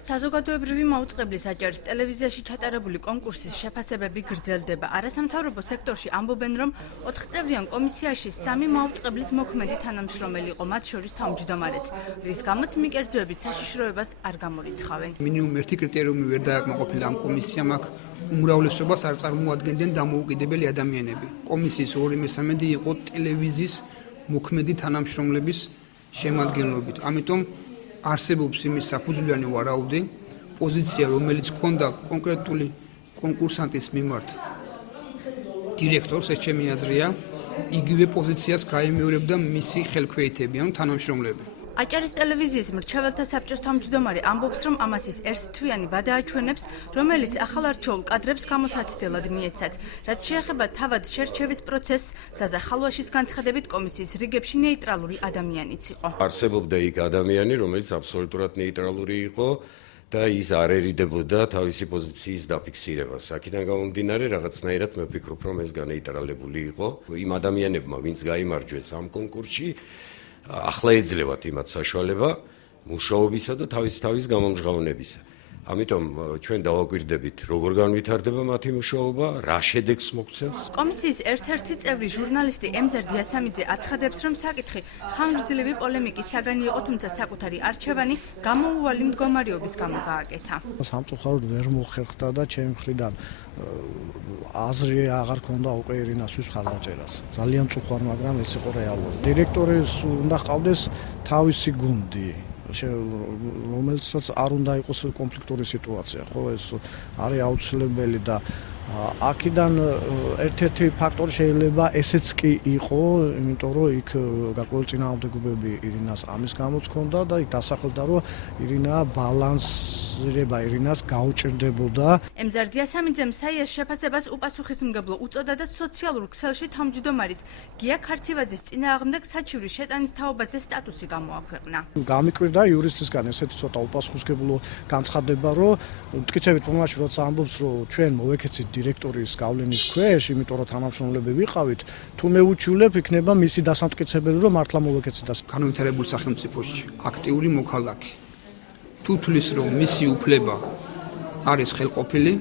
საზოგადოებრივი მაუწყებლის აჭარის ტელევიზიაში ჩატარებული კონკურსის შეფასებები გრძელდება. არასამთავრობო სექტორში ამბობენ, რომ 4 წევრიან კომისიაში 3 მაუწყებლის მოქმედი თანამშრომელი იყო, მათ შორის თავმჯდომარეც, რის გამოც მიკერძოების საშიშროებას არ გამორიცხავენ. მინიმუმ ერთი კრიტერიუმი ვერ დააკმაყოფილა ამ კომისიამ, აქ უმრავლესობას არ წარმოადგენდნენ დამოუკიდებელი ადამიანები. კომისიის 2/3 იყო ტელევიზიის მოქმედი თანამშრომლების შემადგენლობით. ამიტომ არსებობს იმის საფუძვლიანი ვარაუდი, პოზიცია, რომელიც ჰქონდა კონკრეტული კონკურსანტის მიმართ დირექტორს, ეს ჩემი აზრია, იგივე პოზიციას გაემეორებდა მისი ხელქვეითები, ანუ თანამშრომლები. აჭარის ტელევიზიის მრჩეველთა საბჭოს თავმჯდომარე ამბობს, რომ ამას ის ერთთვიანი ვადა აჩვენებს, რომელიც ახალარჩეულ კადრებს გამოსაცდელად მიეცათ. რაც შეეხება თავად შერჩევის პროცესს, საზახალვაშის განცხადებით კომისიის რიგებში ნეიტრალური ადამიანიც იყო. არსებობდა იქ ადამიანი, რომელიც აბსოლუტურად ნეიტრალური იყო და ის არ ერიდებოდა თავისი პოზიციის დაფიქსირებას. აქედან გამომდინარე, რაღაცნაირად მე ვფიქრობ, რომ ეს განეიტრალებული იყო. იმ ადამიანებმა, ვინც გაიმარჯვეს ამ კონკურსში, ახლა ეძლევათ იმათ საშუალება მუშაობისა და თავის გამომჟღავნებისა. ამიტომ ჩვენ დავაკვირდებით, როგორ განვითარდება მათი მუშაობა, რა შედეგს მოგცემს. კომისიის ერთ-ერთი წევრი ჟურნალისტი ემზარ დიასამიძე აცხადებს, რომ საკითხი ხანგრძლივი პოლემიკის საგანი იყო, თუმცა საკუთარი არჩევანი გამოუვალი მდგომარეობის გამო გააკეთა. სამწუხაროდ ვერ მოხერხდა და ჩემი მხრიდან აზრი აღარ ქონდა უკვე ირინასთვის მხარდაჭერას. ძალიან მწუხარ, მაგრამ ეს იყო რეალური. დირექტორის უნდა ჰყავდეს თავისი გუნდი, რომელსაც არ უნდა იყოს კონფლიქტური სიტუაცია, ხო, ეს არის აუცილებელი და აქედან ერთ-ერთი ფაქტორი შეიძლება ესეც კი იყო, იმიტომ რომ იქ გარკვეული წინააღმდეგობები ირინას ამის გამოც ჰქონდა და იქ დასახელდა, რომ ირინა ბალანსირება ირინას გაუჭირდებოდა. ემზარ დიასამიძემ საიას შეფასებას უპასუხისმგებლო უწოდა და სოციალურ ქსელში თავმჯდომარის გია ქარცივაძის წინააღმდეგ საჩივრის შეტანის თაობაზე სტატუსი გამოაქვეყნა. გამიკვირდა იურისტისგან ესეთი ცოტა უპასუხისმგებლო განცხადება, რომ მტკიცებით ფორმაში როცა ამბობს, რომ ჩვენ მოვეკეცით დირექტორის გავლენის ქვეშ, იმიტომ რომ თანამშრომლები ვიყავით, თუ მე უჩივლებ, იქნება მისი დასამტკიცებელი, რომ მართლა მოვეკეცით და განვითარებულ სახელმწიფოში აქტიური მოქალაქე. თუ თulis რომ მისი უფლება არის ხელყოფილი,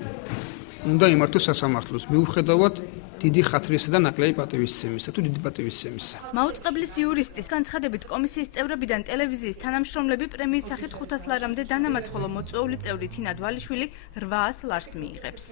უნდა იმართოს სასამართლოს. მიუხედავად დიდი ხათრისა და ნაკლები პატივისცემისა თუ დიდი პატივისცემისა. მაუწყებლის იურისტის განცხადებით კომისიის წევრებიდან ტელევიზიის თანამშრომლები პრემიის სახით 500 ლარამდე დანამატ, ხოლო მოწვეული წევრი თინა დვალიშვილი 800 ლარს მიიღებს.